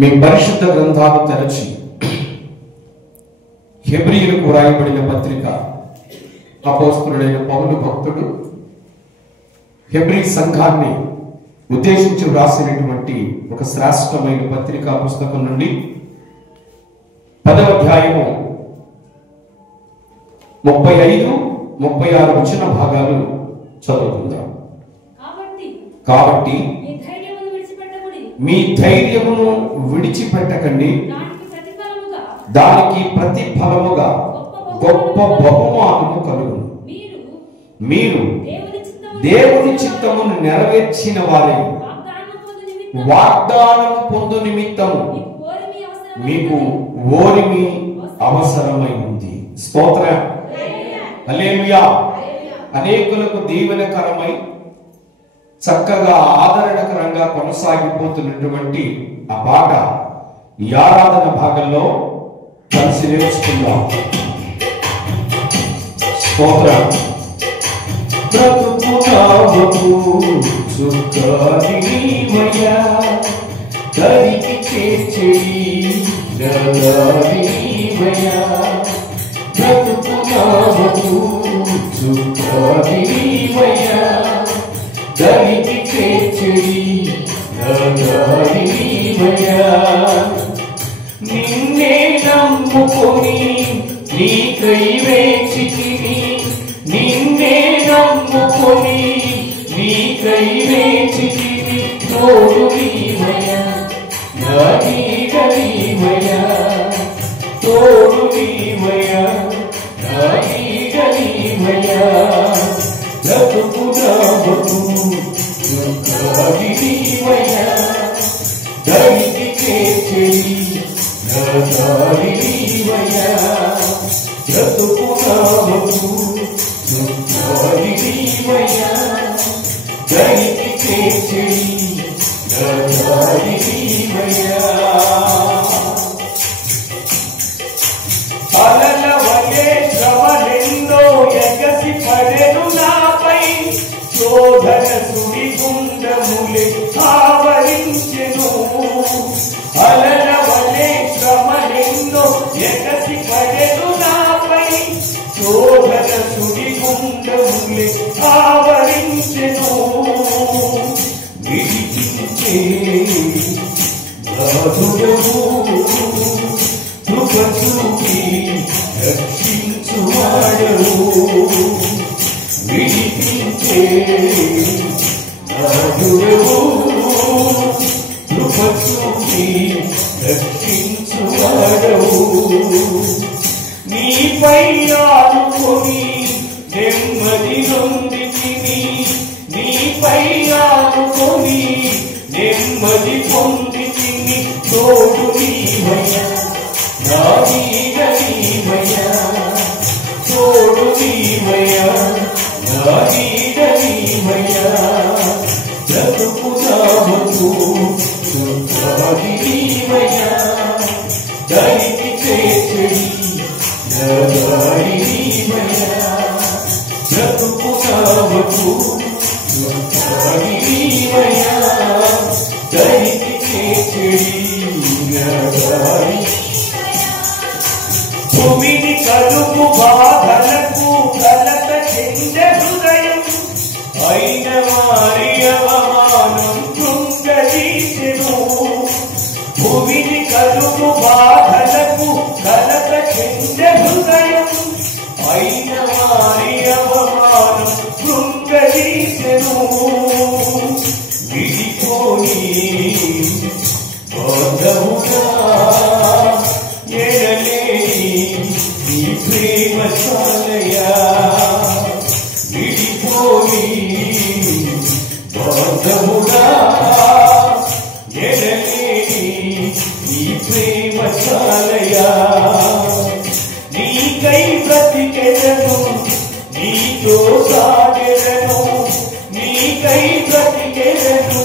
మీ పరిశుద్ధ గ్రంథాలు తెరచి హెబ్రీయులకు వ్రాయబడిన పత్రిక అపోస్తలుడైన పౌలు భక్తుడు హెబ్రీ సంఘాన్ని ఉద్దేశించి వ్రాసినటువంటి ఒక శ్రేష్టమైన పత్రికా పుస్తకం నుండి 10వ అధ్యాయము 35-36 వచ్చిన భాగాలు చదువుకుందాం. కాబట్టి మీ ధైర్యమును విడిచిపెట్టకండి, దానికి ప్రతిఫలముగా గొప్ప బహుమానము కలుగును. మీరు దేవుని చిత్తమును నెరవేర్చిన వారే వాగ్దానము పొందు నిమిత్తము మీకు ఓరిమి అవసరమై ఉంది. స్తోత్రం, హల్లెలూయా. అనేకులకు దీవెనకరమై చక్కగా ఆదరణకరంగా కొనసాగిపోతున్నటువంటి ఆ పాట ఈ ఆరాధన భాగంలో కలిసి నేర్చుకుందాం. స్తోత్రం. బ్రతుకునావకు చుక్కానివయ్యా, దరికి చేర్చేయి నదానివయ్యా. బ్రతుకునావకు చుక్కానివయ్యా, దరికి చేర్చేయి నదానివయ్యా. నిన్నే నమ్ముకొని నీకై వేచితిని, నిన్నే నమ్ముకొని నీకై వేచితిని. తోడు నీవయ్యా, నా నీడ నీవయ్యా. తోడు నీవయ్యా, నా నీడ నీవయ్యా. బ్రతుకునావకు చుక్కాని నీవయ్యా, దరికి చేర్చేయి నదాని నీవయ్యా. బ్రతుకునావకు చుక్కాని నీవయ్యా, దరికి చేర్చేయి నదాని నీవయ్యా. అలల వలె శ్రమలెన్నో ఎగసి పడెను నాపై, శోధన సుడిగుండములే ఆవరించెను. అలల వలె శ్రమలెన్నో ఎగసి పడెను నాపై, శోధన సుడిగుండములే ఆవరించెను. విడిపించే నాథుడవు, కృప చూపి రక్షించువాడవు. విడిపించే నాథుడవు, కృప చూపి రక్షించువాడవు. నీపై ఆనుకొని నెమ్మది నొందితిని, నీపై ఆనుకొని నెమ్మది పొందితిని. తోడు నీవయ్యా, నా నీడ నీవయ్యా. తోడు నీవయ్యా, నా నీడ నీవయ్యా. బ్రతుకునావకు చుక్కాని నీవయ్యా, దరికి చేర్చేయి నదాని నీవయ్యా. బ్రతుకునావకు చుక్కాని నీవయ్యా, దరికి చేర్చేయి నదాని. భూమిని కలుపు బాధలకు కలత చెందే హృదయం, అయిన వారి అవమానం కృంగదీసెను. భూమిని కలుపు బాధలకు కలత చెందే హృదయం, అయిన వారి అవమానం కృంగదీసెను. విడిపోయి బాధముగా ఎడలేని నీ ప్రేమ చాలయా. విడిపోయి బాధముగా ఎడలేని నీ ప్రేమ చాలయా. నీకై బ్రతికెదను, నీతో సాగెదను. నీకై బ్రతికెదను,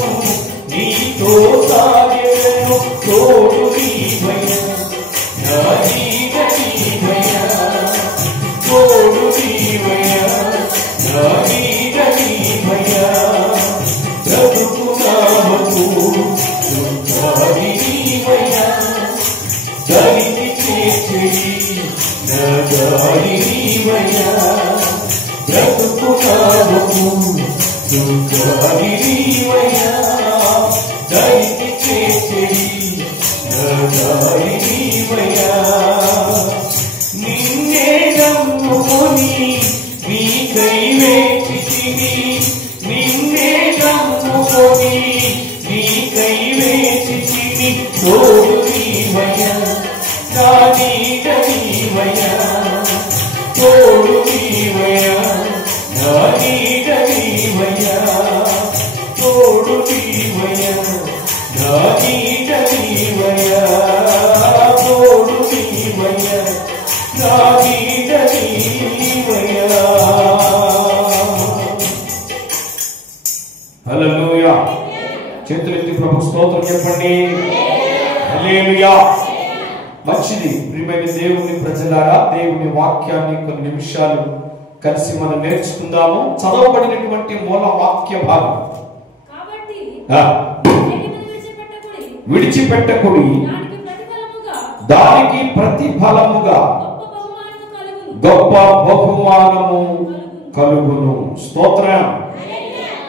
నీతో సాగెదను. తోడు నీవయ్యా, నా నీడ నీవయ్యా. తోడు నీవయ్యా, నా నీడ నీవయ్యా. బ్రతుకునావకు చుక్కాని నీవయ్యా, దారి నీవయ్యా బ్రతుకు నామము సుఖారి నీవయ్యా దరికి చేసేది దారి నీవయ్యా నిన్నే నమ్ముకొని నీకై వేచితిని నిన్నే నమ్ముకొని నీకై వేచితిని తోడు నీవయ్యా నా నీడ నీవయ్యా తోడు నీవయ్యా నా నీడ నీవయ్యా తోడు నీవయ్యా నా నీడ నీవయ్యా తోడు నీవయ్యా నా నీడ నీవయ్యా. హల్లెలూయా. చేతులెత్తి ప్రభు స్తోత్రం చెప్పండి. హల్లెలూయా. మంచిది ప్రియమైన దేవుని ప్రజలారా, దేవుని వాక్యాన్ని కొన్ని నిమిషాలు కలిసి మనం నేర్చుకుందాము. చదవబడినటువంటి మూల వాక్య భాగం విడిచిపెట్టకుడి దానికి ప్రతిఫలముగా గొప్ప బహుమానము కలుగును. స్తోత్రం.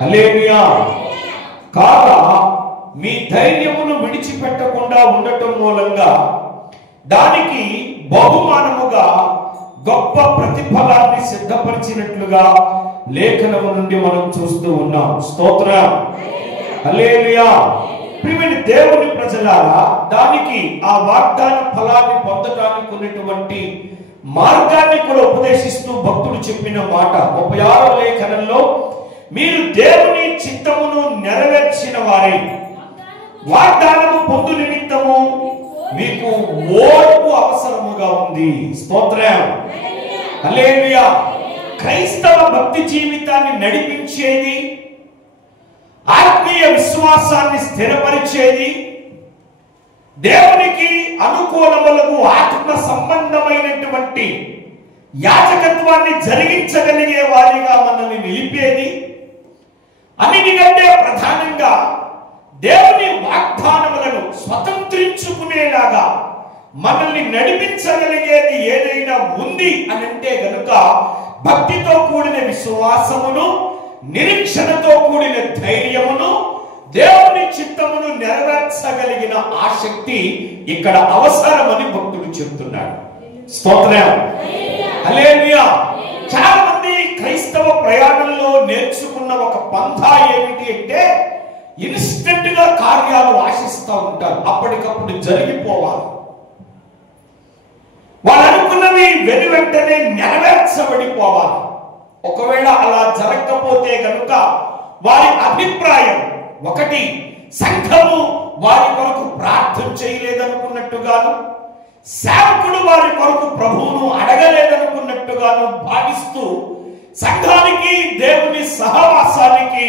హల్లెలూయా. కాగా మీ ధైర్యమును విడిచిపెట్టకుండా ఉండటం మూలంగా దానికి బహుమానముగా గొప్ప ప్రతిఫలాన్ని సిద్ధపరిచినట్లుగా లేఖనము నుండి మనం చూస్తూ ఉన్నాం. స్తోత్రం. హల్లెలూయా. ప్రియమైన దేవుని ప్రజలారా, దానికి ఆ వాగ్దాన ఫలాన్ని పొందడానికి ఉన్నటువంటి మార్గాన్ని కూడా ఉపదేశిస్తూ భక్తుడు చెప్పిన మాట 36వ లేఖనంలో, మీరు దేవుని చిత్తమును నెరవేర్చిన వారై వాగ్దానము పొందు నిమిత్తము మీకు ఓర్పు అవసరముగా ఉంది. స్తోత్రం. హల్లెలూయా. క్రైస్తవ భక్తి జీవితాన్ని నడిపించేది, ఆత్మీయ విశ్వాసాన్ని స్థిరపరిచేది, దేవునికి అనుకూలములకు ఆత్మ సంబంధమైనటువంటి యాజకత్వాన్ని జరిగించగలిగే వారిగా మనల్ని నిలిపేది, అన్నిటికంటే ప్రధానంగా దేవుని వాగ్దానములను స్వతంత్రించుకునేలాగా మనల్ని నడిపించగలిగేది ఏదైనా ఉంది అని అంటే గనుక భక్తితో కూడిన విశ్వాసమును, నిరీక్షణతో కూడిన ధైర్యమును, దేవుని చిత్తమును నెరవేర్చగలిగిన ఆసక్తి ఇక్కడ అవసరమని భక్తుడు చెప్తున్నాడు. స్తోత్రం. హల్లెలూయా. చాలా మంది క్రైస్తవ ప్రయాణంలో నేర్చుకున్న ఒక పంథా ఏమిటి అంటే, ఇన్స్టెంట్ గా కార్యాలు ఆశిస్తూ ఉంటారు, అప్పటికప్పుడు జరిగిపోవాలి. వాళ్ళు అనుకున్నవి వెనువెంటనే నెరవేర్చబడిపోవాలి. ఒకవేళ అలా జరగకపోతే కనుక వారి అభిప్రాయం ఒకటి, సంఘము వారి కొరకు ప్రార్థన చేయలేదనుకున్నట్టుగాను, సేవకుడు వారి కొరకు ప్రభువును అడగలేదనుకున్నట్టుగాను భావిస్తూ సంఘానికి, దేవుని సహవాసానికి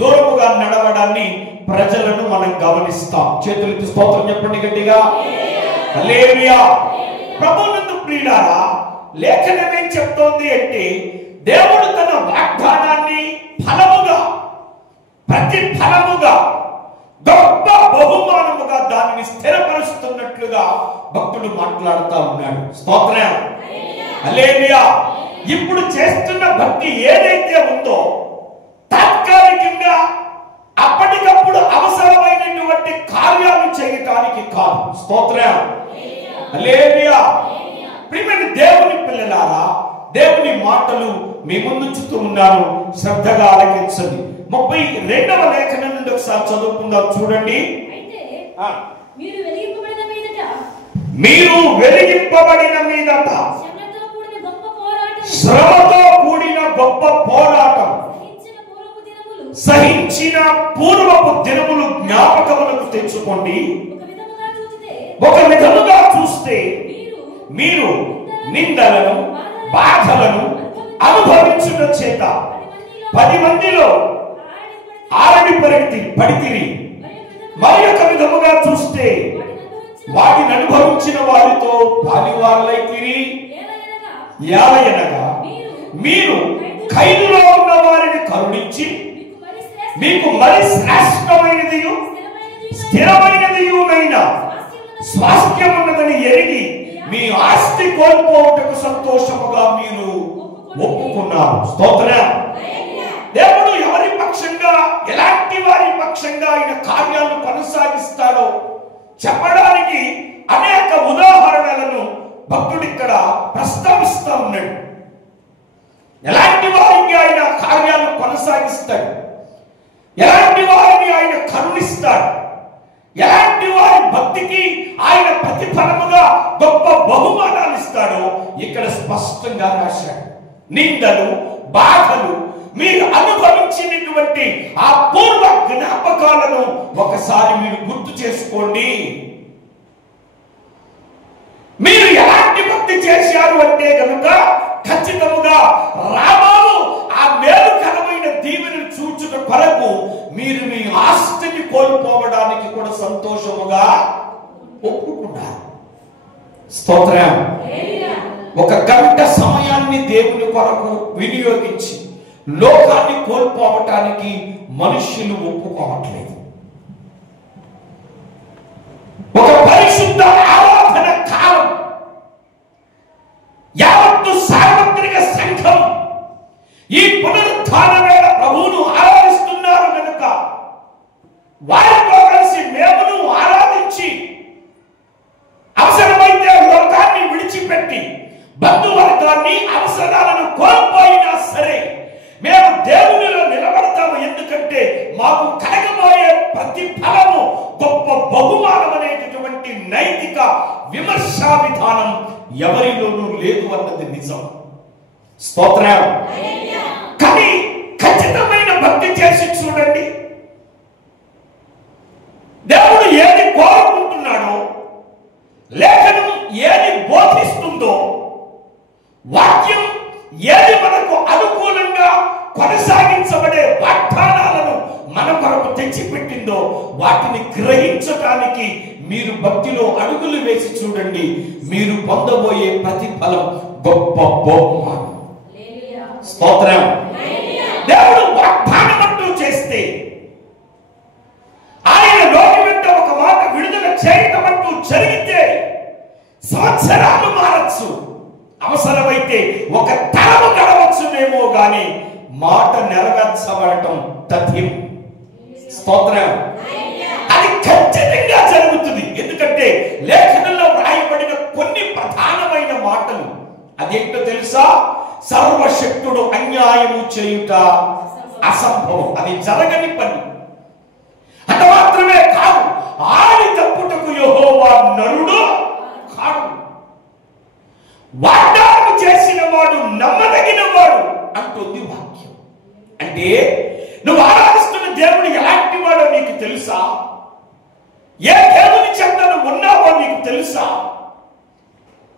దూరముగా నడవడాన్ని ప్రజలను మనం గమనిస్తాం. చేతులెత్తి స్తోత్రం చెప్పండి గట్టిగా. హల్లెలూయా. ప్రభువునందు ప్రియులారా, లేఖనం ఏం చెప్తోంది అంటే, దేవుడు తన వాగ్దానాన్ని ఫలముగా, ప్రతి ఫలముగా, గొప్ప బహుమానముగా దానిని స్థిరపరుస్తున్నట్లుగా భక్తుడు మాట్లాడుతూ ఉన్నాడు. స్తోత్రం. హల్లెలూయా. ఇప్పుడు చేస్తున్న భక్తి ఏదైతే ఉందో తాత్కాలికంగా అప్పటికప్పుడు అవసరమైనటువంటి కార్యాలు చేయటానికి కాదు. స్తోత్రం. హల్లెలూయా. ప్రియమైన దేవుని పిల్లలారా, దేవుని మాటలు మీ ముందుంచుతూ ఉన్నాను, శ్రద్ధగా ఆలకించండి. 32వ లేఖనం నుండి ఒకసారి చదువుకుందాం. చూడండి. మీరు వెలిగింపబడిన మీదట శ్రమతో కూడిన గొప్ప పోరాటం సహించిన పూర్వపు దినములు జ్ఞాపకములకు తెచ్చుకోండి. ఒక విధముగా చూస్తే మీరు నిందలను, బాధలను అనుభవించుట చేత 10 మందిలో ఆరడి పడితిరి. మరి ఒక విధముగా చూస్తే వాటిని అనుభవించిన వారితో పాలివారులైతిరి. ఏలయనగా మీరు ఖైదులో ఉన్న వారిని కరుణించి మీకు మరి శ్రేష్టమైనదియు స్థిరమైనదియునైన స్వాస్థ్యమున్నదని ఎరిగి మీ ఆస్తి కోల్పోవటకు సంతోషముగా మీరు ఒప్పుకున్నారు. స్తోత్రం. దేవుడు ఎవరి పక్షంగా, ఎలాంటి వారి పక్షంగా ఆయన కార్యాలను కొనసాగిస్తాడో చెప్పడానికి అనేక ఉదాహరణలను భక్తుడు ఇక్కడ ప్రస్తావిస్తా ఉన్నాడు. ఎలాంటి వారికి ఆయన కార్యాలను కొనసాగిస్తాడు, ఎలాంటి వారిని ఆయన కరుణిస్తాడు, ఎలాంటి వారి భక్తికి ఆయన ప్రతిఫలముగా గొప్ప బహుమానాలు ఇస్తాడో ఇక్కడ స్పష్టంగా రాశాడు. నిందలు, బాధలు, మీరు అనుభవించినటువంటి ఆ పూర్వ జ్ఞాపకాలను ఒకసారి మీరు గుర్తు చేసుకోండి. మీరు ఎలాంటి భక్తి చేశారు అంటే గనుక ఖచ్చితంగా రామాను ఆ మేలుకరమైన దీవెనను చూచుట కొరకు మీరు మీ ఆస్తిని కోల్పోవడానికి కూడా సంతోషముగా ఒప్పుకున్నారు. స్తోత్రం. ఒక గంట సమయాన్ని దేవుని కొరకు వినియోగించి లోకాన్ని కోల్పోవటానికి మనుష్యులు ఒప్పుకోవట్లేదు. ఒక పరిశుద్ధ ఆరాధన కాలం యావత్తు సార్వత్రిక సంఘం ఈ పునరుత్థాన వేళ ప్రభువును ఆరాధిస్తున్నారు కనుక వారితో కలిసి మేమును ఆరాధించి అవసరమైతే లోకాన్ని విడిచిపెట్టి బంధువర్గాన్ని, అవసరాలను కోల్పోయినా సరే మేము దేవునిలో నిలబడతాము. ఎందుకంటే మాకు కలగబోయే ప్రతిఫలము గొప్ప బహుమానం అనేటటువంటి నైతిక విమర్శా విధానం ఎవరిలోనూ లేదు అన్నది నిజం. స్తోత్రం. కానీ ఖచ్చితమైన భక్తి చేసి చూడండి, దేవుడు ఏది కోరుకుంటున్నాడో, లేఖనం ఏది బోధిస్తుందో, వాక్యం ఏది మనకు అనుకూలంగా కొనసాగించబడే వాగ్దానాలను మన కొరకు తెచ్చిపెట్టిందో వాటిని గ్రహించడానికి మీరు భక్తిలో అడుగులు వేసి చూడండి. మీరు పొందబోయే ప్రతిఫలం గొప్ప బహుమానం. స్తోత్రం. దేవుడు వాగ్దానం అంటూ చేస్తే ఆయన నోటి వెంట ఒక మాట విడుదల చేయటం అంటూ జరిగితే సంవత్సరాలు మారచ్చు, అవసరమైతే ఒక తరము గడవచ్చునేమో గాని మాట నెరవేర్చబడటం తథ్యం. స్తోత్రం. అది ఖచ్చితంగా జరుగుతుంది. ఎందుకంటే లేఖనంలో వ్రాయబడిన కొన్ని ప్రధానమైన మాటలు అదేంటో తెలుసా? సర్వశక్తుడు అన్యాయము చేయుట అసంభవం, అది జరగని పని. అంత మాత్రమే కాదు, ఆడి తప్పుటకు యెహోవా నరుడు కాడు, వాగ్దానం చేసిన వాడు నమ్మదగిన వాడు అంటుంది వాక్యం. అంటే నువ్వు ఆరాధిస్తున్న దేవుడు ఎలాంటి వాడో నీకు తెలుసా? ఏ దేవుని చెంతను ఉన్నావో నీకు తెలుసా?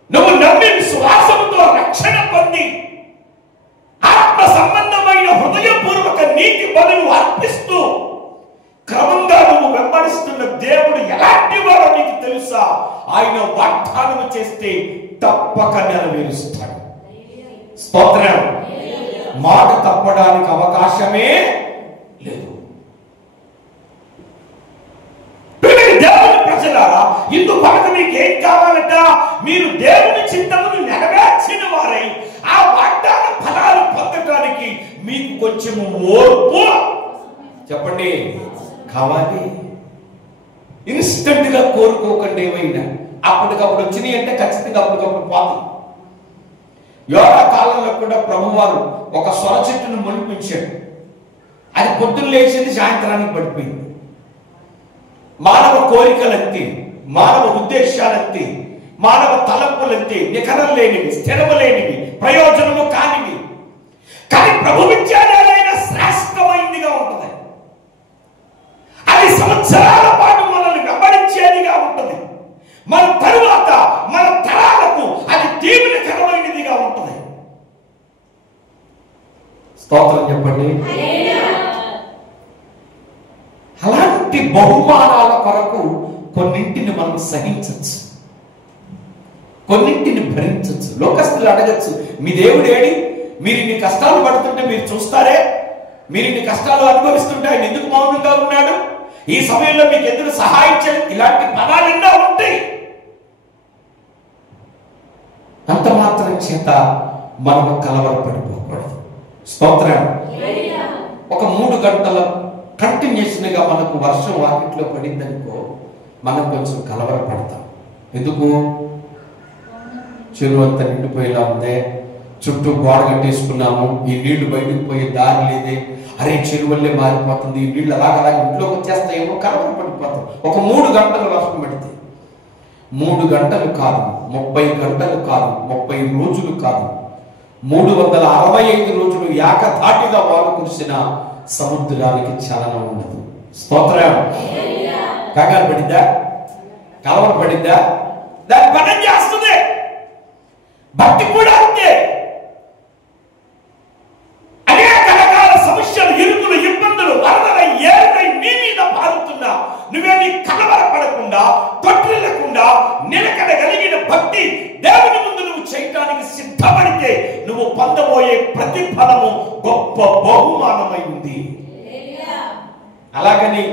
నువ్వు నమ్మి విశ్వాసముతో రక్షణ పొంది ఆత్మ సంబంధమైన హృదయపూర్వక నీతి బదులు అర్పిస్తూ క్రమంగా నువ్వు వెంబడిస్తున్న దేవుడు ఎలాంటి వాడో నీకు తెలుసా? ఆయన వాగ్దానం చేస్తే తప్పక నెరవేరుస్తాడు. స్తోత్రం. మాట తప్పడానికి అవకాశమే లేదు. దేవుని ప్రజలారా, ఇందుకొరకు మీకు ఏం కావాలట? మీరు దేవుని చిత్తమును నెరవేర్చిన వారై ఆ వాగ్దాన ఫలాలు పొందడానికి మీకు కొంచెం ఓర్పు చెప్పండి కావాలి. ఇన్స్టెంట్ గా కోరుకోకండి. ఏమైనా అప్పటికప్పుడు వచ్చినాయి అంటే ఖచ్చితంగా అప్పటికప్పుడు పోతాయి. యోనా కాలంలో కూడా ప్రభువారు ఒక సొర చెట్టును మొలిపించాడు. అది పొద్దున్న లేచింది, సాయంత్రానికి పడిపోయింది. మానవ కోరికలంతే, మానవ ఉద్దేశాలంతే, మానవ తలంపులంతే, నికరం లేనివి, స్థిరము లేనివి, ప్రయోజనము కానివి. కానీ ప్రభు విద్యాలయాలైన శ్రేష్టమైనదిగా ఉంటుంది. అది సంవత్సరాల పాటు మనల్ని వెంబడించేదిగా ఉంటుంది. మన తరువాత మన తరాలకు అది దీవెనకరమైనదిగా ఉంటుంది. స్తోత్రం చెప్పండి. అలాంటి బహుమానాల కొరకు కొన్నింటిని మనం సహించవచ్చు, కొన్నింటిని భరించవచ్చు. లోకస్తులు అడగచ్చు, మీ దేవుడు ఏడి? మీరు ఇన్ని కష్టాలు పడుతుంటే మీరు చూస్తారే? మీరు ఇన్ని కష్టాలు అనుభవిస్తుంటే ఆయన ఎందుకు మౌనంగా ఉన్నాడు? ఈ సమయంలో మీకు ఎందుకు సహాయం చేయడం? ఇలాంటి పదాలు ఎన్నో ఉంటాయి. ఒకరి చేత మనము కలవరపడిపోకూడదు. స్తోత్రం. ఒక 3 గంటల కంటిన్యూషన్ గా మనకు వర్షం వాకిట్లో పడిందనుకో, మనం కొంచెం కలవరపడతాం. ఎందుకు? చెరువు అంతా నిండిపోయేలా ఉందే, చుట్టూ గోడ కట్టేసుకున్నాము, ఈ నీళ్లు బయటకు పోయే దారి లేదే, అరే చెరువుల్లే మారిపోతుంది, ఈ నీళ్ళు అలాగ ఇంట్లోకి వచ్చేస్తాయేమో, కలవరపడిపోతాం. ఒక 3 గంటలు వర్షం పడితే, 3 గంటలు కాదు, 30 గంటలు కాదు, 30 రోజులు కాదు, 365 రోజులు ఏకధాటిగా వాన కురిసిన సముద్రానికి చలనం ఉండదు. స్తోత్రం. కంగారు పడిందా? కలవరపడిందా? దాని పని చేస్తుంది. భక్తి కూడా అంతే. అనేక రకాల సమస్యలు, ఇరుకులు, ఇబ్బందులు, వరదల ఏరుకై నీ మీద పారుతున్నా నువ్వేమీ కలవరపడకుండా, తొట్టిల్లకుండా నిలకడగలిగిన భక్తి దేవుని ముందు నువ్వు చేయటానికి సిద్ధపడితే నువ్వు పొందబోయే ప్రతిఫలము గొప్ప బహుమానమై ఉంది. అలాగని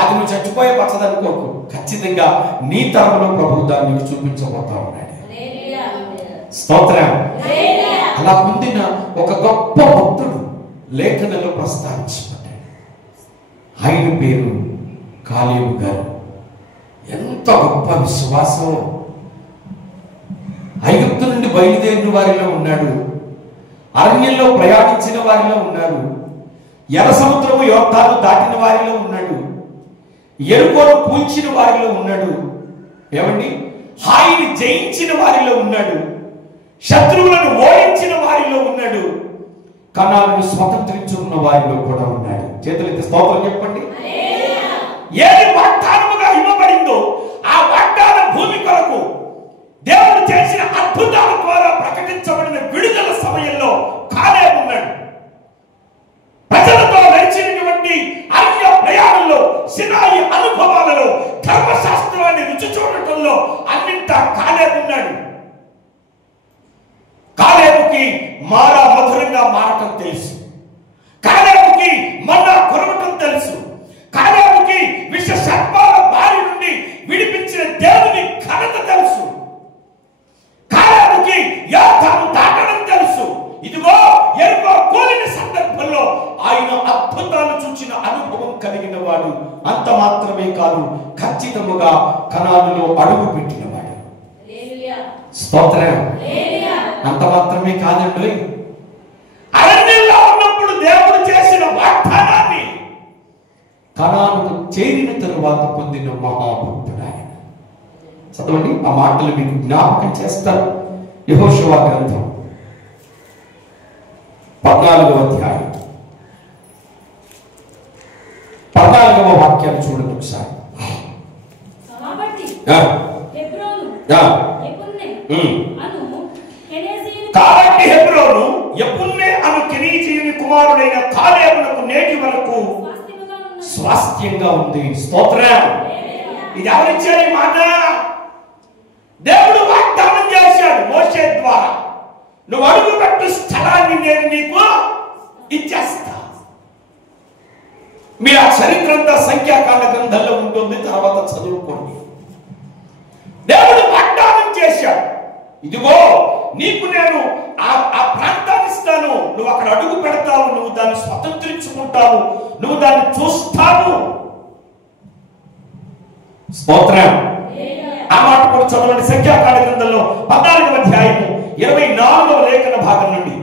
అది నువ్వు చచ్చిపోయే పచ్చదనుకోకు. ఖచ్చితంగా నీ తరములో ప్రభువు దాన్ని నీకు చూపించబోతా ఉన్నాడు. స్తోత్రం. అలా పొందిన ఒక గొప్ప భక్తుడు లేఖనంలో ప్రస్తావించబడ్డాడు. ఆయన పేరు కాలేబు గారు. ఎంత గొప్ప విశ్వాసం! ఐగుప్తు నుండి బయలుదేరిన వారిలో ఉన్నాడు, అరణ్యంలో ప్రయాణించిన వారిలో ఉన్నాడు, ఎర్ర సముద్రము యోర్దాను దాటిన వారిలో ఉన్నాడు, ఎరుకోను కూల్చిన వారిలో ఉన్నాడు, ఏమండి హాయిని జయించిన వారిలో ఉన్నాడు, శత్రువులను ఓడించిన వారిలో ఉన్నాడు, కనానును స్వతంత్రించుకున్న వారిలో కూడా ఉన్నాడు. చేతులెత్తి స్తోత్రం చెప్పండి. ఏది వాగ్దానముగా ఇవ్వబడిందో ఆ వాగ్దాన భూమి కొరకు దేవుడు చేసిన అద్భుతాల ద్వారా ప్రకటించబడిన విడుదల సమయంలో కాలేబు ఉన్నాడు. ప్రజలతో నడిచినటువంటి అన్య ప్రయాణంలో, సినాయి అనుభవాలలో, ధర్మశాస్త్రాన్ని రుచి చూడటంలో అన్నింటా కాలేబు ఉన్నాడు. కాలేబుకి మారా మధురంగా మారటం తెలుసు. కాలేబుకి మన్నా కొరవటం తెలుసు. కాలేబుకి విష సర్పాల బారి నుండి విడిపించిన దేవుని ఘనత తెలుసు. కాలేబుకి యోర్దాను దాటడం తెలుసు. ఇదిగో ఎరుకో కూలిన సందర్భంలో ఆయన అద్భుతాలు చూచిన అనుభవం కలిగిన వాడు. అంత మాత్రమే కాదు, ఖచ్చితముగా కనానులో అడుగు పెట్టినవాడు. స్తోత్రం. అంత మాత్రమే కాదండి, అరణ్యంలో ఉన్నప్పుడు దేవుడు చేసిన వాగ్దానాన్ని కనానుకు చేరిన తరువాత పొందిన మహాభక్తుడు ఆయన. చదవండి, ఆ మాటలు మీకు జ్ఞాపకం చేస్తారు. యెహోషువ గ్రంథం 14వ అధ్యాయం 14వ వాక్యాన్ని చూడండి ఒకసారి. కాబట్టి హెబ్రోను యెఫున్నె అను కెనీజీయుని కుమారుడైన కాలేబునకు నేటి వరకు స్వాస్థ్యంగా ఉంది. స్తోత్రం. ఇది ఎవరిచ్చారు ఈ మాట? దేవుడు వాగ్దానం చేశాడు మోషే ద్వారా, నువ్వు అడుగుపెట్టు స్థలాన్ని నేను నీకు ఇచ్చేస్తా. మీరు ఆ చరిత్రంతా సంఖ్యాకాండ గ్రంథంలో ఉంటుంది, తర్వాత చదువుకోండి. దేవుడు వాగ్దానం చేశాడు, ఇదిగో నీకు నేను ఆ ప్రాంతాన్ని ఇస్తాను, నువ్వు అక్కడ అడుగు పెడతావు, నువ్వు దాన్ని స్వతంత్రించుకుంటావు, నువ్వు దాన్ని చూస్తావు. స్తోత్రం. ఆ మాట కూడా చదవండి. సంఖ్యాకాండ గ్రంథంలో 14వ అధ్యాయము 24వ లేఖన భాగం నుండి.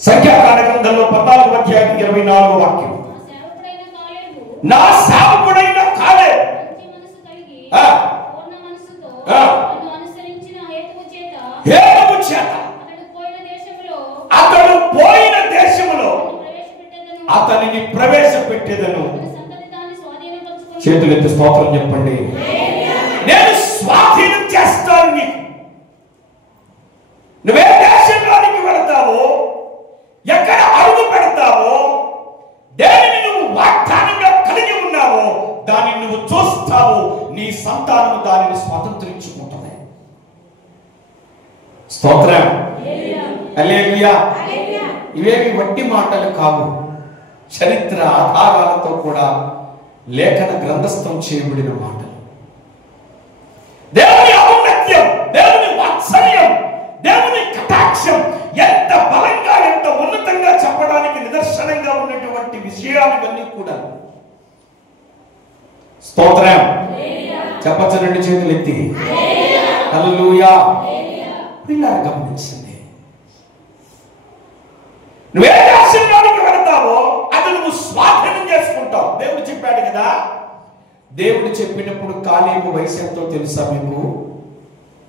సంఖ్యాకాండ గ్రంథంలో 14వ అధ్యాయం 24వ వాక్యం. నా సేవకుడైన కాలేబు హేతువు చేత అతడు పోయిన దేశములో అతనిని ప్రవేశపెట్టేదను. చేతులెత్తి స్తోత్రం చెప్పండి. నేను స్వాధీనం చేస్తాను నీకు. నువ్వే దేశంలోనికి వెళతావో, ఎక్కడ అడుగు పెడతావో, దేనిని నువ్వు వాగ్దానంగా కలిగి ఉన్నావో దానిని నువ్వు చూస్తావు. నీ సంతానము దానిని స్వాతంత్రించుకుంటుంది. స్తోత్రం. హల్లెలూయా. ఇవేమి వట్టి మాటలు కావు, చరిత్ర ఆధారాలతో కూడా లేఖన గ్రంథస్థం చేయబడిన మాటలు. దేవుని ఔన్నత్యం, దేవుని కూడా. స్తోత్రం. చెప్పచ్చు రెండు చేతులు ఎత్తి. హల్లెలూయా. ఇలా గమనించండి, నువ్వే ఆశీర్వాదానికి వెళతావో అది నువ్వు స్వాధీనం చేసుకుంటావు. దేవుడు చెప్పాడు కదా. దేవుడు చెప్పినప్పుడు కాలేబు వయసు ఎంతో తెలుసా మీకు?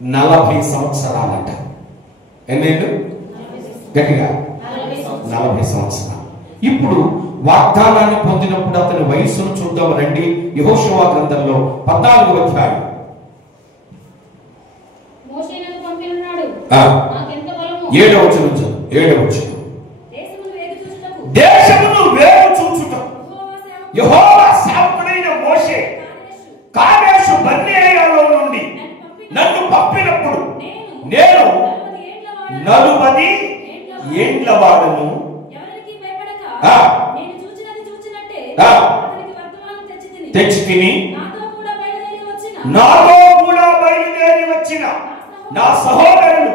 40 సంవత్సరాలంట. ఎన్నేళ్ళు? గట్టిగా 40 సంవత్సరాలు. ఇప్పుడు వాగ్దానాన్ని పొందినప్పుడు అతని వయసును చూద్దాం రండి. యెహోషువ గ్రంథంలో 14వ అధ్యాయం. ఏడవ వచనం. దేశమును వేగు చూచుటకు యెహోవా సేవకుడైన మోషే కాదేషు బర్నేయలో నుండి నన్ను పంపినప్పుడు నేను 40 ఏండ్ల వాడను. తెచ్చి తిని నాతో కూడా బయలుదేరి వచ్చిన నా సహోదరులు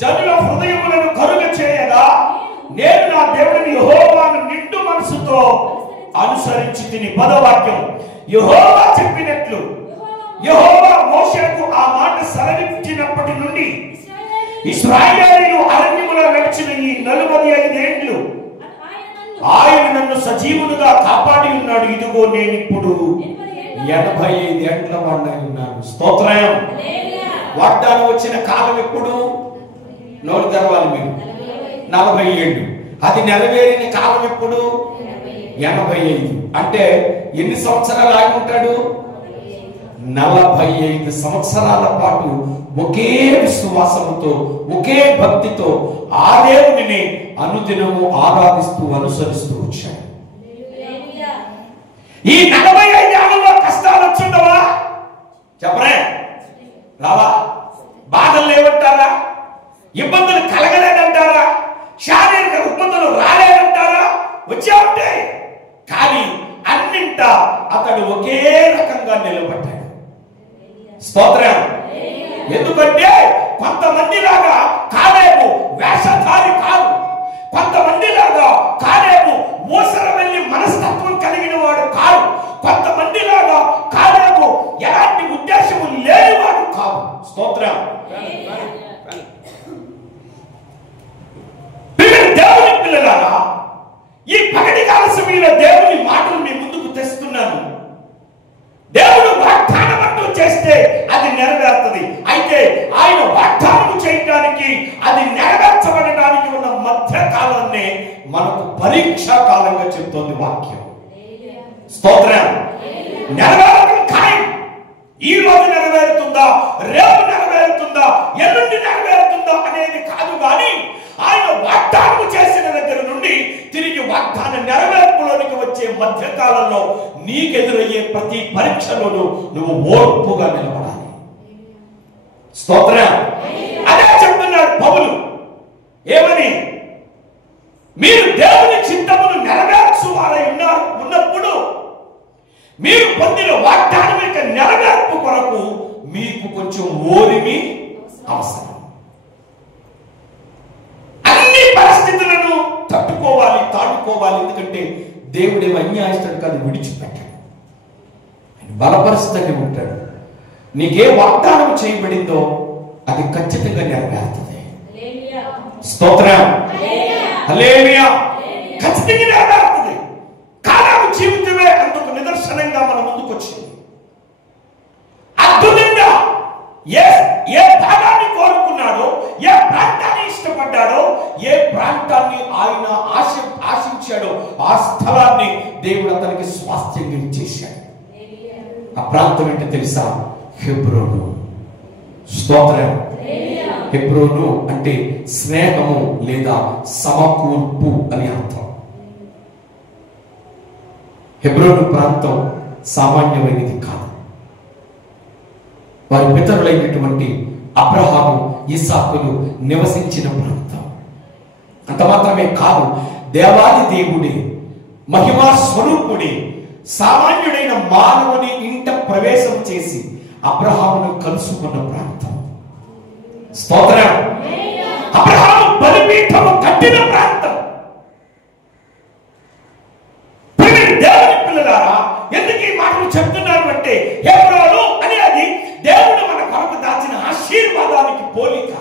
జనుల హృదయములను కరుగ చేయగా నేను నా దేవుడిని యెహోవాను నిండు మనసుతో అనుసరించి తిని. 10వ వాక్యం. యెహోవా చెప్పినట్లు యెహోవా మోషేకు ఆ మాట సెలవిచ్చినప్పటి నుండి ఇశ్రాయేలీయులు అరణ్యములో నడిచిన ఈ 45 ఏండ్లు ఆయన నన్ను సజీవులుగా కాపాడి ఉన్నాడు. ఇదిగో నేను ఇప్పుడు 85 ఏండ్ల వాడినై ఉన్నాను. స్తోత్రం. వాగ్దానం వచ్చిన కాలం ఎప్పుడు? నోరు తెరవాలి మీరు. 40 ఏళ్ళు. అది నెరవేరిన కాలం ఎప్పుడు? 85. అంటే ఎన్ని సంవత్సరాలు ఆగి ఉంటాడు? 45 సంవత్సరాల పాటు ఒకే విశ్వాసముతో ఒకే భక్తితో ఆ దేవుడిని అనుదినము ఆరాధిస్తూ అనుసరిస్తూ వచ్చాడు. ఈ 45 ఏళ్లలో కష్టాలు వచ్చుండవా? చెప్పరే రావా? బాధలు లేవంటారా? ఇబ్బందులు కలగలేదంటారా? శారీరక ఇబ్బందులు రాలేదంటారా? వచ్చే ఉంటాయి. కానీ అన్నింట అతడు ఒకే రకంగా నిలబడ్డాడు. స్తోత్రం. ఎందుకంటే కొంతమంది లాగా కాలేబు వేషధారి కాదు. కొంతమంది లాగా కాలేబు ఊసర వెళ్ళి మనస్తత్వం కలిగిన వాడు కాదు. కొంతమంది లాగా కాలేబు ఎలాంటి ఉద్దేశము లేనివాడు కాదు. స్తోత్రం. దేవుని పిల్లలారా, ఈ పగటి కాల సమయంలో దేవుని మాటలు మీ ముందుకు తెస్తున్నాను. దేవుడు వాగ్దానం అంటూ చేస్తే అది నెరవేరుతుంది. అయితే ఆయన వాగ్దానం చేయడానికి అది నెరవేర్చబడడానికి ఉన్న మధ్య కాలాన్ని మనకు పరీక్షా కాలంగా చెప్తోంది వాక్యం. స్తోత్రం. నెరవేరడం ఖాయం. ఈ రోజు నెరవేరుతుందా, రేపు నెరవేరుతుందా, ఎల్లుండి నెరవేరుతుందా అనేది కాదు. కానీ ఆయన వాగ్దానం చేసిన దగ్గర నుండి తిరిగి వాగ్దాన నెరవేర్పులోనికి వచ్చే మధ్య కాలంలో నీకెదురయ్యే ప్రతి పరీక్షలోనూ నువ్వు ఓర్పుగా నిలబడాలి. స్తోత్రం. అదే చెప్తున్నాడు పౌలు. ఏమని? మీరు దేవుని చిత్తమును నెరవేర్చువారై ఉన్నప్పుడు మీరు పొందిన వాగ్దానం యొక్క నెరవేర్పు కొరకు మీకు కొంచెం ఓరిమి అవసరం. అన్ని పరిస్థితులను తట్టుకోవాలి, తాడుకోవాలి. ఎందుకంటే దేవుడు అన్యాయస్తుడు కాదు, విడిచిపెట్టాడు. బలపరుస్తూనే ఉంటాడు. నీకే వాగ్దానం చేయబడిందో అది ఖచ్చితంగా నెరవేరుతుంది. స్తోత్రం. హల్లెలూయా. ఖచ్చితంగా నెరవేరుతుంది. కాలం జీవితమే అందుకు నిదర్శనంగా మన ముందుకు వచ్చింది. అద్భుతంగా ఏ భాగాన్ని కోరుకున్నాడో, ఏ ప్రాంతాన్ని ఇష్టపడ్డాడో, ఏ ప్రాంతాన్ని ఆయన ఆశించాడో ఆ స్థలాన్ని దేవుడు అతనికి స్వాస్థ్యంగా ఇచ్చేశాడు. ఆ ప్రాంతం ఏంటో తెలుసా? హెబ్రోను. స్తోత్రం. హెబ్రోను అంటే స్నేహము లేదా సమకూర్పు అని అర్థం. హెబ్రోను ప్రాంతం సామాన్యమైనది కాదు. వారి పితరులైనటువంటి అబ్రహాము, ఇస్సాకులు నివసించిన ప్రాంతం. అంత మాత్రమే కాదు, దేవాది దేవుడే, మహిమా స్వరూపుడే, సామాన్యుడైన మానవుని ఇంట ప్రవేశం చేసి అబ్రహామును కలుసుకున్న ప్రాంతం. స్తోత్రం. అబ్రహాము బలిపీఠము కట్టిన ప్రాంతం. దేవుని అయితే హెబ్రోను అనేది దేవుడు మన కొరకు దాచిన ఆశీర్వాదానికి పోలిక.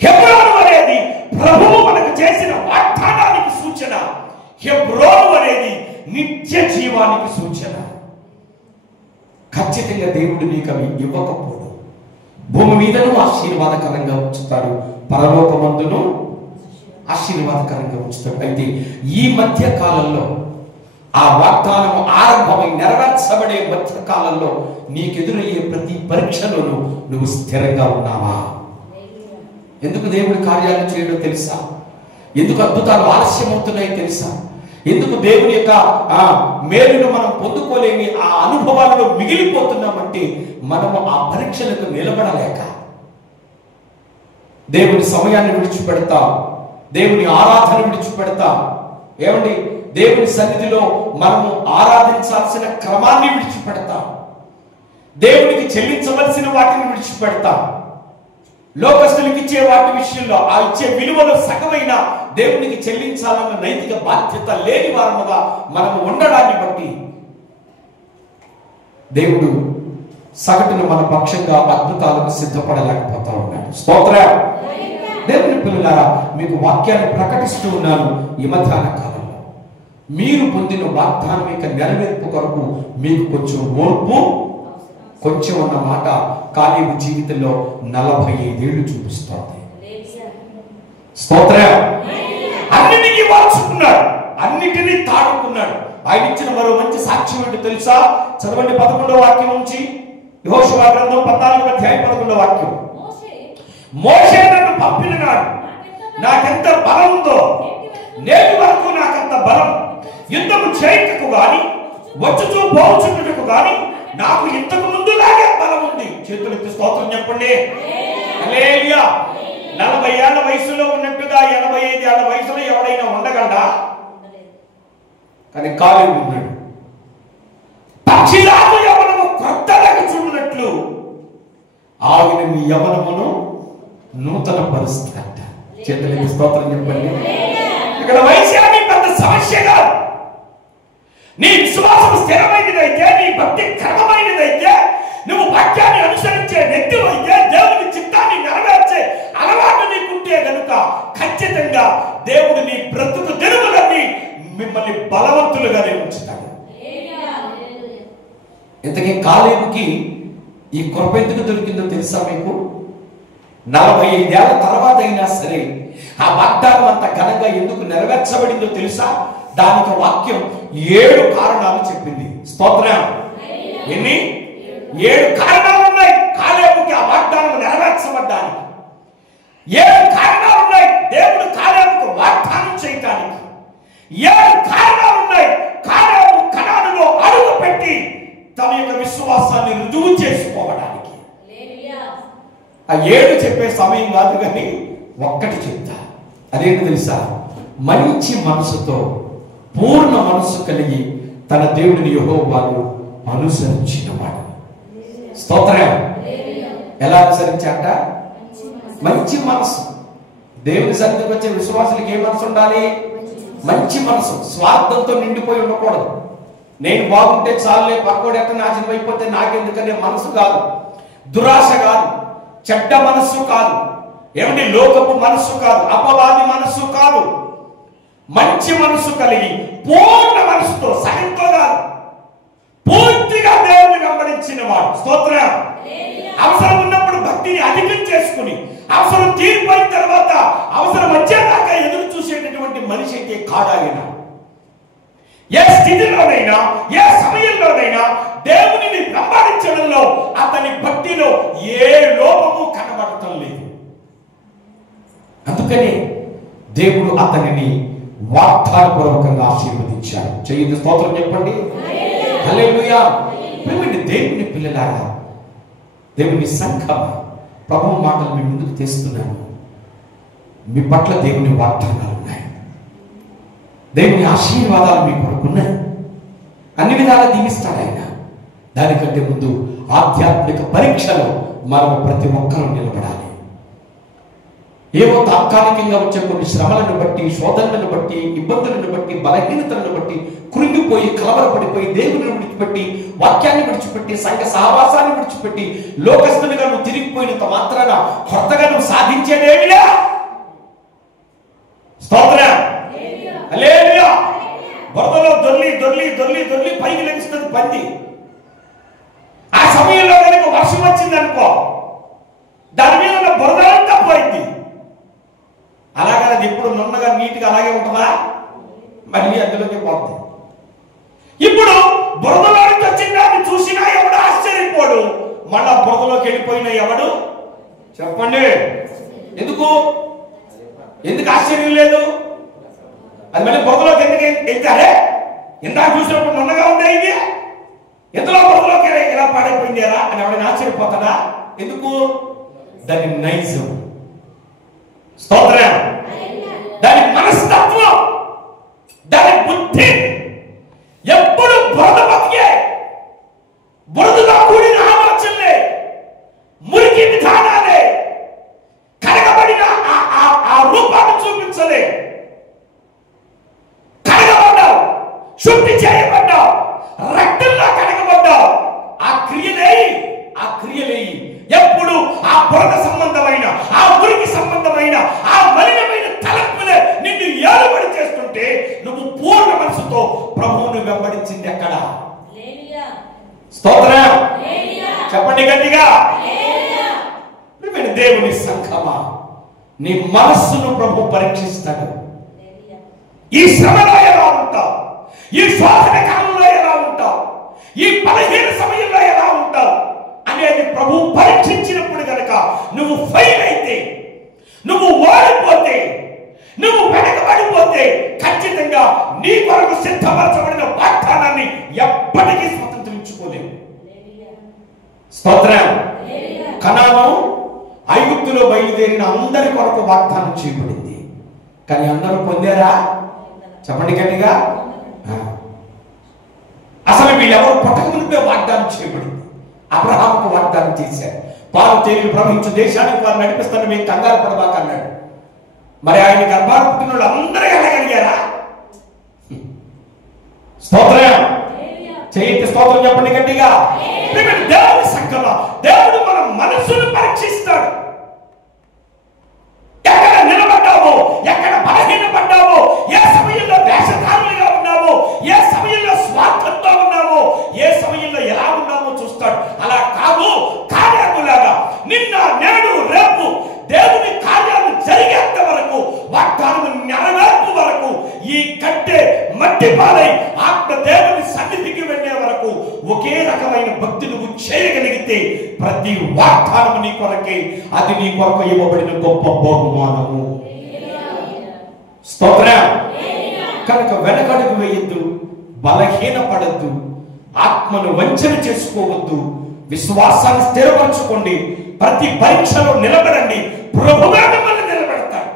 హెబ్రోను అనేది ప్రభువు మనకు చేసిన వాగ్దానానికి సూచన. హెబ్రోను అనేది నిత్య జీవానికి సూచన. ఖచ్చితంగా దేవుడు నీకు అవి ఇవ్వకపోడు. భూమి మీదను ఆశీర్వాదకరంగా ఉంచుతాడు, పరలోకమందును ఆశీర్వాదకరంగా ఉంచుతాడు. అయితే ఈ మధ్య కాలంలో ఆ వాగ్దానము ఆరంభమై నెరవేర్చబడే మధ్య కాలంలో నీకెదురయ్యే ప్రతి పరీక్షలోనూ నువ్వు స్థిరంగా ఉన్నావా? ఎందుకు దేవుడి కార్యాలు చేయడం తెలుసా? ఎందుకు అద్భుతాలు ఆలస్యం అవుతున్నాయి తెలుసా? ఎందుకు దేవుని యొక్క మేలును మనం పొందుకోలేని ఆ అనుభవాలలో మిగిలిపోతున్నామంటే మనము ఆ పరీక్షలకు నిలబడలేక దేవుని సమయాన్ని విడిచిపెడతాం, దేవుని ఆరాధన విడిచిపెడతాం. ఏమండి, దేవుని సన్నిధిలో మనము ఆరాధించాల్సిన క్రమాన్ని విడిచిపెడతాం, దేవునికి చెల్లించవలసిన వాటిని విడిచిపెడతాం. లోకస్తులకు ఇచ్చే వాటి విషయంలో ఆ ఇచ్చే విలువలో సగమైన దేవునికి చెల్లించాలన్న నైతిక బాధ్యత లేని వారముగా మనము ఉండడాన్ని బట్టి దేవుడు సగటున మన పక్షంగా అద్భుతాలకు సిద్ధపడలేకపోతా ఉన్నాడు. స్తోత్రం. దేవుని పిల్లలారా, మీకు వాక్యాన్ని ప్రకటిస్తూ ఉన్నాను. ఈ మధ్యాహ్న కాలంలో మీరు పొందిన వాగ్దానం యొక్క నెరవేర్పు కొరకు మీకు కొంచెం ఓర్పు కొంచెం ఉన్న మాట కాలేబు జీవితంలో 45 ఏళ్ళు చూపిస్తోంది. స్తోత్రం. అన్నిటికీ వార్చుకున్నాడు, అన్నిటినీ తాడుకున్నాడు. ఆయన ఇచ్చిన మరో మంచి సాక్ష్యం ఏంటో తెలుసా? చదవండి 11వ వాక్యం నుంచి, యెహోషువ గ్రంథం 14వ అధ్యాయం 11వ వాక్యం. మోషే నన్ను పంపిన నాడు నాకెంత బలం ఉందో నేటి వరకు నాకంత బలం, యుద్ధము చేయటకు గాని వచ్చుచూ పోచుటకు గాని నాకు ఇంతకు ముందులాగే బలం ఉంది. చేతులెత్తి స్తోత్రం చెప్పండి. హల్లెలూయా. 40 ఏళ్ల వయసులో ఉన్నట్టుగా 85 ఏళ్ల వయసులో ఎవడైనా ఉండగలడా? కానీ కాలేబు ఉన్నాడు. పక్షిరాజు యవనము కొత్తగా చూడనట్లు ఆగిన మీ యవనమును నూతన పరుస్తాట. చేతులెత్తి స్తోత్రం చెప్పండి. ఇక్కడ వయసు అని పెద్ద సమస్య కాదు. నీ విశ్వాసం స్థిరమైనదైతే, నీ భక్తి క్రమమైనదైతే, నువ్వు వాక్యాన్ని అనుసరించే వ్యక్తివైతే, దేవుని చిత్తాన్ని నెరవేర్చే అలవాటు నీకుంటే గనుక ఖచ్చితంగా దేవుడు నీ బ్రతుకు తెరుగులన్నీ మిమ్మల్ని బలవంతులుగానే ఉంచుతాడు. ఇంతకీ కాలేబుకి ఈ కృప ఎందుకు దొరికిందో తెలుసా మీకు? 45 ఏళ్ల తర్వాత అయినా సరే ఆ వాగ్దానం అంత ఘనంగా ఎందుకు నెరవేర్చబడిందో తెలుసా? దానికి వాక్యం 7 కారణాలు చెప్పింది. స్తోత్రం. ఎన్ని? 7 కారణాలు ఉన్నాయి కాలేబుకి ఆ వాగ్దానం నెరవేర్చబడ్డానికి. 7 కారణాలు ఉన్నాయి దేవుడు కాలేబుకు వాగ్దానం చేయడానికి. 7 కారణాలు ఉన్నాయి కాలేబు కనానులో అడుగు పెట్టి తన యొక్క విశ్వాసాన్ని రుజువు చేసుకోవడానికి. ఆ 7 చెప్పే సమయం కాదు, కానీ ఒక్కటి చెప్తా. అదేంటి తెలుసా? మంచి మనసుతో, పూర్ణ మనస్సు కలిగి తన దేవుడిని యెహోవాను అనుసరించినవాడు. స్తోత్రం. ఎలా అనుసరించాట? మంచి మనసు. దేవుని సన్నిధికి వచ్చే విశ్వాసులకు ఏ మనసు ఉండాలి? మంచి మనసు. స్వార్థంతో నిండిపోయి ఉండకూడదు. నేను బాగుంటే చాలులే, పక్కోడు ఎక్కడ నాశనం అయిపోతే నాకెందుకనే మనసు కాదు. దురాశ కాదు, చెడ్డ మనస్సు కాదు, ఏమంటే లోకపు మనస్సు కాదు, అపవాది మనస్సు కాదు. మంచి మనసు కలిగి పూర్ణ మనసుతో, సగంతో కాదు, పూర్తిగా దేవుని వెంబడించిన వాడు. స్తోత్రం. అవసరం ఉన్నప్పుడు భక్తిని అధికం చేసుకుని, అవసరం తీరిపోయిన తర్వాత అవసరం వచ్చేదాకా ఎదురు చూసేటటువంటి మనిషి అయితే కాడాయన. ఏ స్థితిలోనైనా, ఏ సమయంలోనైనా దేవుని వెంబడించడంలో అతని భక్తిలో ఏ లోపము కనబడటం లేదు. అందుకని దేవుడు అతనిని వాగ్దానపూర్వకంగా ఆశీర్వదించాడు. చెయ్యి స్తోత్రం చెప్పండి. హల్లెలూయా. ప్రియమైన దేవుని పిల్లలారా, దేవుని సంఘం, ప్రభువు మాటలు మీ ముందుకు తెస్తున్నాను. మీ పట్ల దేవుని వాగ్దానాలు ఉన్నాయి, దేవుని ఆశీర్వాదాలు మీ కొరకు ఉన్నాయి. అన్ని విధాలా దీవిస్తాడు ఆయన. దానికంటే ముందు ఆధ్యాత్మిక పరీక్షలో మనం ప్రతి ఒక్కరూ నిలబడాలి. ఏవో తాత్కాలికంగా వచ్చే కొన్ని శ్రమలను బట్టి, శోధనలను బట్టి, ఇబ్బందులను బట్టి, బలహీనతలను బట్టి కృంగిపోయి కలవరపడిపోయి దేవుని విడిచిపెట్టి, వాక్యాన్ని విడిచిపెట్టి, సంఘ సహవాసాన్ని విడిచిపెట్టి లోకస్తునిగా నువ్వు తిరిగిపోయినంత మాత్రాన కొత్తగా నువ్వు సాధించేదేమిలా. స్తోత్రం. హల్లెలూయా. బురదలో దొర్లి దొర్లి దొర్లి దొర్లి పైకి లెగిస్తుంది పంది. ఆ సమయంలో కనుక వర్షం వచ్చిందనుకో, దాని మీద ఉన్న బురద అంతా పోయింది. అలాగే అది ఎప్పుడు నున్నగా నీట్గా అలాగే ఉంటుందా? మళ్ళీ అందులోకి పోతుంది. ఇప్పుడు బురదలోకి వచ్చిన దాన్ని చూసినా ఎవడు ఆశ్చర్యపోడు, మళ్ళా బురదలోకి వెళ్ళిపోయినా ఎవడు చెప్పండి. ఎందుకు ఆశ్చర్యం లేదు? అది మళ్ళీ బురదలోకి ఎందుకు వెళ్తారే? ఇందాక చూసినప్పుడు నున్నగా ఉందా ఇది, ఎంతలో బురదలోకి ఇలా పాడైపోయింది ఎలా అని ఎవడైనా ఆశ్చర్యపోతాడా? ఎందుకు? దాని నైజం. స్తోత్రం. దాని మనస్తత్వం, దాని బుద్ధి ఎప్పుడు బురద బతికే, బురదగా కూడిన ఆలోచనలే, మురికి విధానాలే, కడగబడిన ఆ రూపాన్ని చూపించలే. కడగబడ్డావు, శుద్ధి చేయబడ్డావు, రక్తంలో కడగబడ్డావు. ఆ క్రియలే ఎప్పుడు ఆ బురద సంబంధమైన, ఆ మురికి సంబంధమైన, ఆ మలినమైన తలంపులే నిన్ను ఏలుబడి చేస్తుంటే నువ్వు పూర్ణ మనసుతో ప్రభువును వెంబడించింది ఎక్కడ? స్తోత్రం. చెప్పండి గట్టిగా. దేవుని సంఘమా, నీ మనస్సును ప్రభు పరీక్షిస్తాడు. ఈ శ్రమలో ఎలా ఉంటావు, ఈ శోధన కాలంలో ఎలా ఉంటావు, ఈ బలహీన సమయంలో ఎలా ఉంటావు అనేది ప్రభు పరీక్షించినప్పుడు కనుక నువ్వు ఫెయిల్ అయితే, నువ్వు ఓడిపోతే, నువ్వు వెనకబడిపోతే ఖచ్చితంగా నీ కొరకు సిద్ధపరచబడిన వాగ్దానాన్ని ఎప్పటికీ స్వతంత్రించుకోలేవు. స్తోత్రం. కనాను ఐగుప్తులో బయలుదేరిన అందరి కొరకు వాగ్దానం చేయబడింది, కానీ అందరూ పొందారా? చెప్పండి గట్టిగా. అసలు వీళ్ళెవరు పుట్టక ముందే వాగ్దానం చేయబడింది. అబ్రహాముకు వాగ్దానం చేశారు, పాలు తేనెలు ప్రవహించు దేశానికి వారు నడిపిస్తాను, మేము కంగారు పడబాక అన్నాడు. మరి ఆయన గర్భాలు పుట్టిన వాళ్ళు అందరూ వెళ్ళగలిగారా? స్తోత్రం. చేయండి స్తోత్రం చెప్పండి గట్టిగా. దేవుని సంఘమా, దేవుడు మన మనస్సును పరీక్షిస్తాడు. ఎక్కడ నిలబడ్డావో, ఎక్కడ బలహీనపడ్డావో, ఏ సమయంలో వేషధారులుగా ఉన్నావో, ఏ సమయంలో స్వార్థంతో ఉన్నావో, ఏ సమయంలో ఎలా ఉన్నామో చూస్తాడు. అలా కాదు, కార్యాలులాగా నిన్న నేడు రేపు దేవుని కార్యాలు జరిగేంత వరకు, వాగ్దానం నెరవేర్పు వరకు, ఈ కట్టె మట్టి పాలై ఆత్మ దేవుని సన్నిధికి వెళ్ళే వరకు ఒకే రకమైన భక్తి నువ్వు చేయగలిగితే ప్రతి వాగ్దానం నీ కొరకే, అది నీ కొరకు ఇవ్వబడిన గొప్ప బహుమానము. స్తోత్రం. కనుక వెనకడుగు వేయద్దు, బలహీనపడద్దు, ఆత్మను వంచన చేసుకోవద్దు, విశ్వాసాన్ని స్థిరపరచుకోండి, ప్రతి పరీక్షలో నిలబడండి. ప్రభువే మిమ్మల్ని నిలబెడతాడు,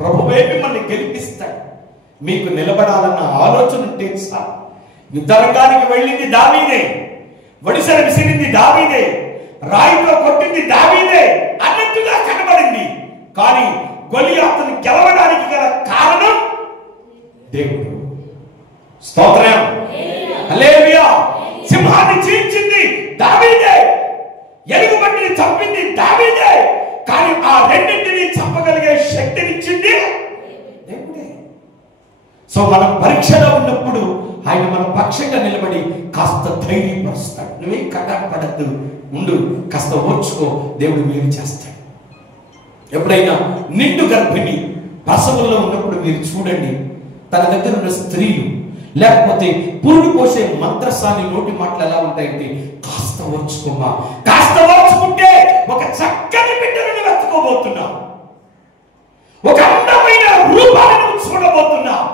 ప్రభువే మిమ్మల్ని గెలిపిస్తాడు. మీకు నిలబడాలన్న ఆలోచన ఉంటే సార్. యుద్ధరంగానికి వెళ్ళింది దావీదే, వడిసెల విసిరింది దావీదే, రాయితో కొట్టింది దావీదే అన్నట్టుగా కనబడింది. కానీ గొలియాతును గెలవడానికి గల కారణం దేవుడు. స్తోత్రం. హల్లెలూయా. సింహాన్ని చీల్చింది దావీదే, ఎలుగుబంటిని చంపింది దావీదే, కానీ ఆ రెండింటిని చంపగలిగే శక్తినిచ్చింది దేవుడే. సో మనం పరీక్షలో ఉన్నప్పుడు ఆయన మన పక్షంగా నిలబడి కాస్త ధైర్యపరుస్తాడు. నువ్వేం కంగారు పడద్దు, ఉండు, కాస్త ఓర్చుకో, దేవుడు మీరు చేస్తాడు. ఎప్పుడైనా నిండు గర్భిణి ప్రసవంలో ఉన్నప్పుడు మీరు చూడండి, తన దగ్గర ఉన్న స్త్రీలు లేకపోతే పురుడు పోసే మంత్రసాని నోటి మాటలు ఎలా ఉంటాయంటే, కాస్త ఓర్చుకోమా, కాస్త ఓర్చుకుంటే ఒక చక్కని బిడ్డను వెతుకోబోతున్నావు, ఒక అందమైన రూపాలను చూడబోతున్నావు,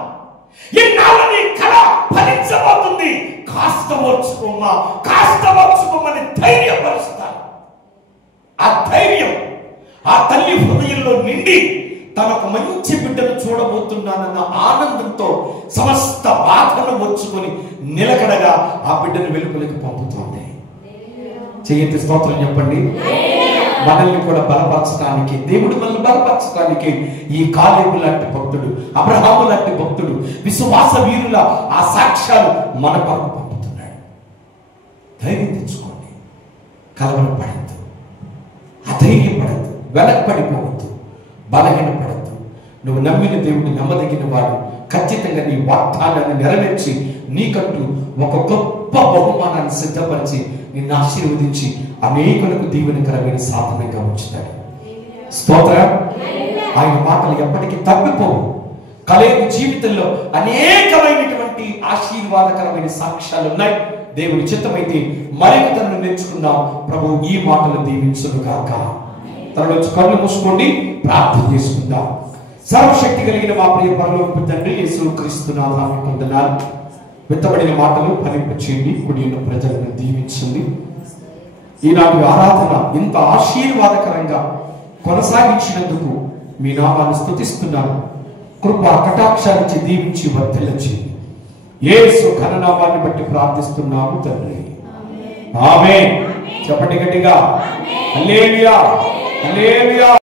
ఇన్నాళ్ళ నీ కళ ఫలించబోతుంది. కాస్త ఓర్చుకోమా, కాస్త ఓర్చుకోమని ధైర్యపరుస్తాను. ఆ ధైర్యం ఆ తల్లి హృదయంలో నిండి తనకు మంచి బిడ్డను చూడబోతున్నానన్న ఆనందంతో సమస్త బాధను ఓర్చుకొని నిలకడగా ఆ బిడ్డను వెలుపలికి పంపుతోంది. చేయండి స్తోత్రం చెప్పండి. మనల్ని కూడా బలపరచడానికి, దేవుడు మనల్ని బలపరచడానికి ఈ కాలేబు లాంటి భక్తుడు, అబ్రహాము లాంటి భక్తుడు, విశ్వాస వీరుల ఆ సాక్ష్యాలు మన కొరకు పంపుతున్నాడు. ధైర్యం తెచ్చుకోండి, కలవరపడద్దు, అధైర్యపడద్దు, వెనకపడిపోవద్దు, బలహీనపడద్దు. నువ్వు నమ్మిన దేవుడిని నమ్మదగిన వాడు ఖచ్చితంగా నీ వాగ్దానాన్ని నెరవేర్చి నీకంటూ ఒక గొప్ప బహుమానాన్ని సిద్ధపరిచి నిన్ను ఆశీర్వదించి అనేకులకు దీవెనకరమైన సాధనంగా ఉంచుతాడు. స్తోత్రం. ఆయన మాటలు ఎప్పటికీ తప్పిపోవు. కలేబు జీవితంలో అనేకమైనటువంటి ఆశీర్వాదకరమైన సాక్ష్యాలు ఉన్నాయి. దేవుని చిత్తమైతే మరింత తనను నేర్చుకుందాం. ప్రభు ఈ మాటలు దీవించును గాక. తనలోంచి కళ్ళు మూసుకోండి, ప్రార్థన చేసుకుందాం. సర్వశక్తి కలిగిన మా ప్రియ పరలోకపు తండ్రి యేసుక్రీస్తు నామమున వందనాలు. విత్తబడిన మాటలు ఫలింపచేయండి, కూడి ఉన్న ప్రజలను దీవించండి. ఈనాటి ఆరాధన ఇంత ఆశీర్వాదకరంగా కొనసాగించినందుకు మీ నామాన్ని స్తుతిస్తున్నాను. కృపా కటాక్షాన్ని దీవించి వర్ధిల్లండి. యేసు ఘననామాన్ని బట్టి ప్రార్థిస్తున్నాము తండ్రి, ఆమేన్. చెప్పండి గట్టిగా, హల్లెలూయా, హల్లెలూయా.